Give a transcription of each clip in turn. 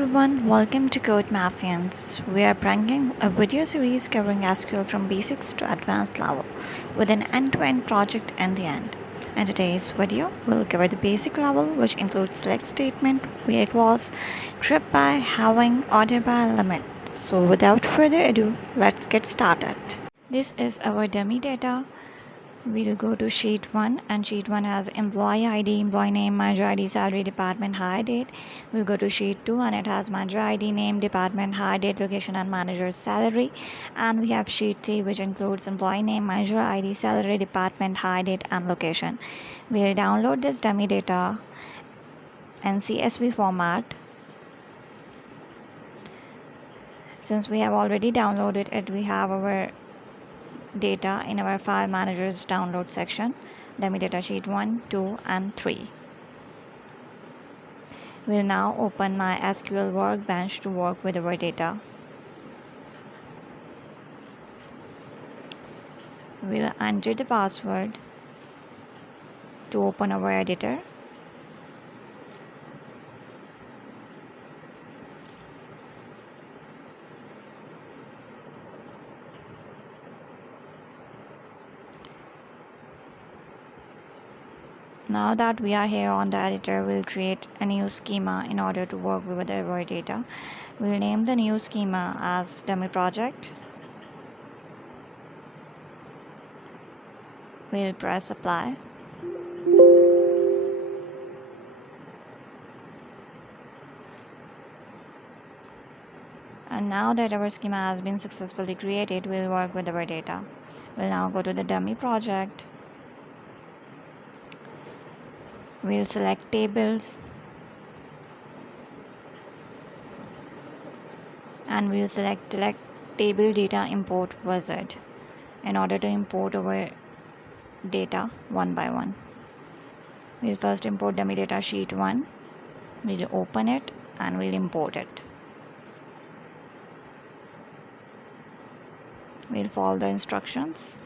everyone, welcome to Code Mafians. We are bringing a video series covering SQL from basics to advanced level with an end-to-end project in the end. In today's video, we'll cover the basic level, which includes select statement, where clause, grep by, having, order by, limit. So without further ado, let's get started. This is our dummy data. We'll go to sheet 1, and sheet 1 has employee ID, employee name, manager ID, salary, department, hire date. We'll go to sheet 2, and it has manager ID, name, department, hire date, location, and manager's salary. And we have sheet 3, which includes employee name, manager ID, salary, department, hire date, and location. We'll download this dummy data in CSV format. Since we have already downloaded it, we have our data in our file manager's download section, dummy data sheet 1, 2, and 3. We'll now open my SQL workbench to work with our data. We'll enter the password to open our editor. Now that we are here on the editor, we'll create a new schema in order to work with our data. We'll name the new schema as dummy project. We'll press apply. And now that our schema has been successfully created, we'll work with our data. We'll now go to the dummy project. We'll select tables, and we'll select table data import wizard in order to import our data one by one. We'll first import dummy data sheet 1. We'll open it and we'll import it. We'll follow the instructions.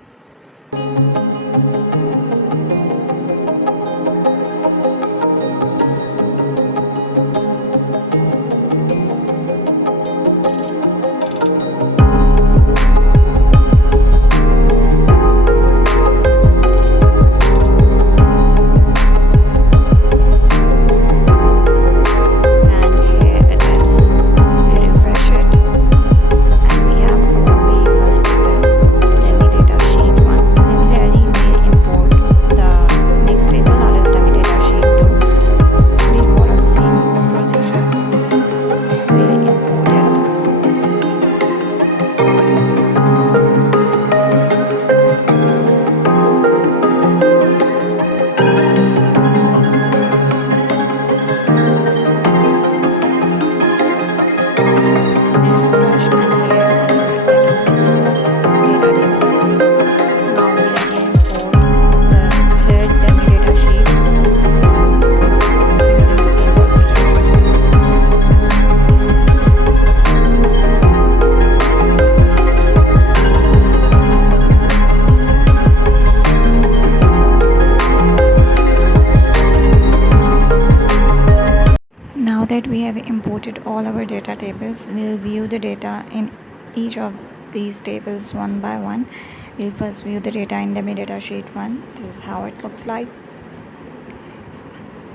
Now that we have imported all our data tables, we'll view the data in each of these tables one by one. We'll first view the data in dummy data sheet 1. This is how it looks like.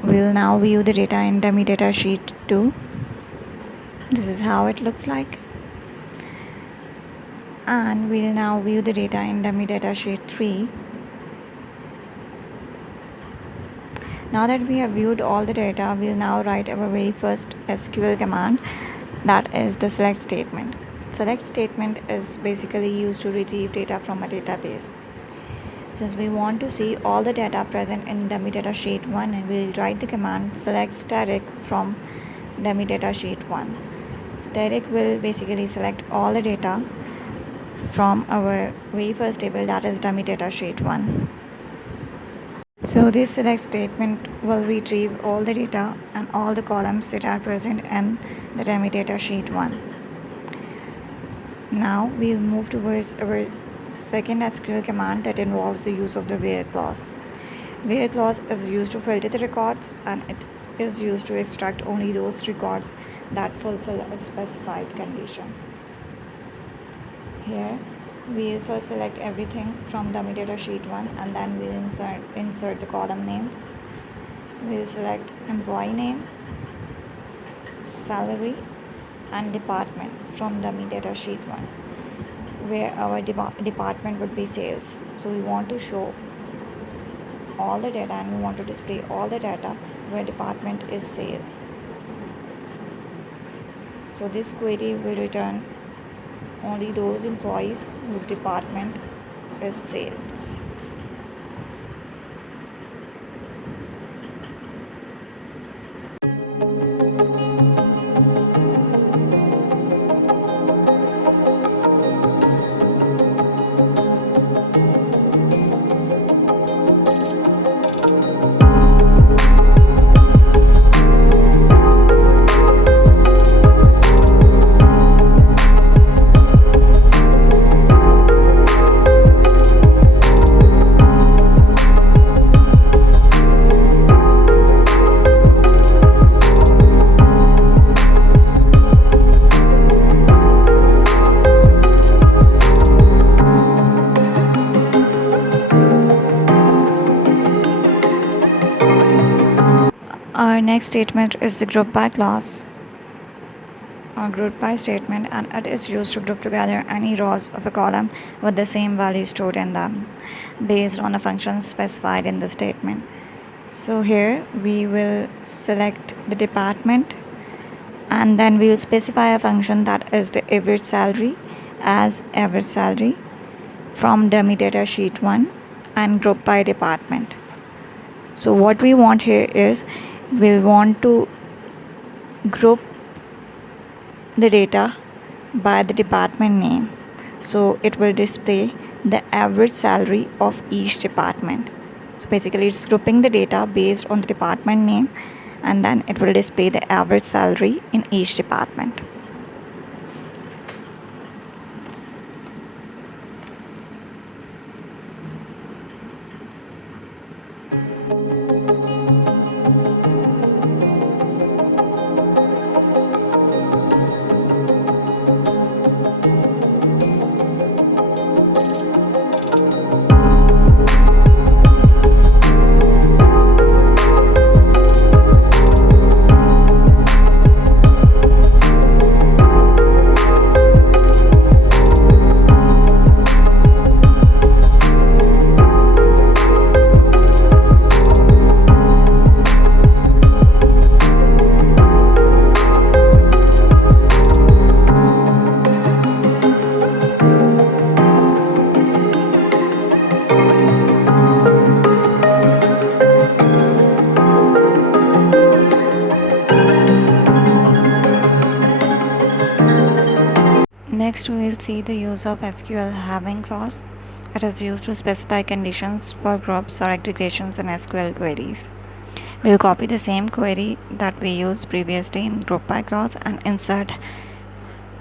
We'll now view the data in dummy data sheet 2. This is how it looks like. And we'll now view the data in dummy data sheet 3. Now that we have viewed all the data, we'll now write our very first SQL command, that is the select statement. Select statement is basically used to retrieve data from a database. Since we want to see all the data present in dummy data sheet 1, we'll write the command select static from dummy data sheet 1. Static will basically select all the data from our very first table, that is dummy data sheet 1. So this select statement will retrieve all the data and all the columns that are present in the dummy data sheet 1. Now we'll move towards our second SQL command that involves the use of the where clause. Where clause is used to filter the records, and it is used to extract only those records that fulfill a specified condition. Here, we'll first select everything from dummy data sheet 1 and then we'll insert the column names. We'll select employee name, salary and department from dummy data sheet 1, where our department would be sales. So we want to show all the data and we want to display all the data where department is sale. So this query will return only those employees whose department is sales. Our next statement is the group by clause or group by statement, and it is used to group together any rows of a column with the same value stored in them based on a function specified in the statement. So here we will select the department and then we will specify a function that is the average salary as average salary from dummy data sheet 1 and group by department. So what we want here is we want to group the data by the department name. So it will display the average salary of each department. So basically it's grouping the data based on the department name and then it will display the average salary in each department. Next, we will see the use of SQL having clause. It is used to specify conditions for groups or aggregations in SQL queries. We will copy the same query that we used previously in group by clause and insert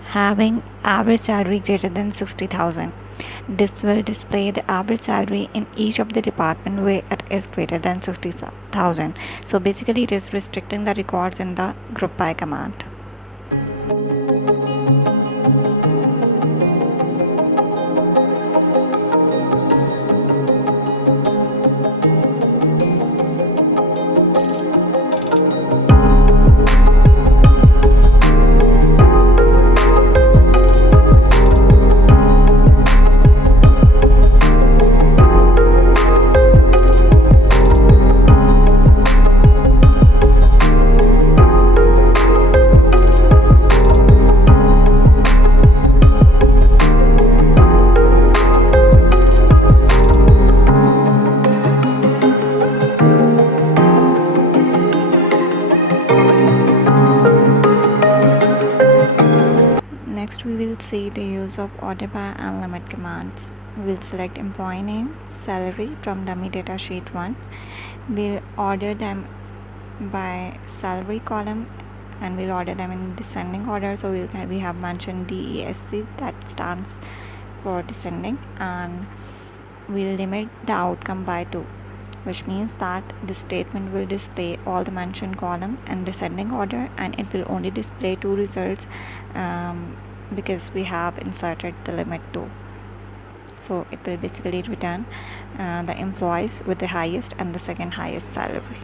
having average salary greater than 60,000. This will display the average salary in each of the department where it is greater than 60,000. So basically it is restricting the records in the group by command. Next, we will see the use of order by and limit commands. We will select employee name, salary from dummy data sheet 1. We'll order them by salary column and we'll order them in descending order. So we have mentioned DESC, that stands for descending, and we'll limit the outcome by 2. which means that this statement will display all the mentioned column in descending order, and it will only display two results because we have inserted the limit 2. So it will basically return the employees with the highest and the second highest salary.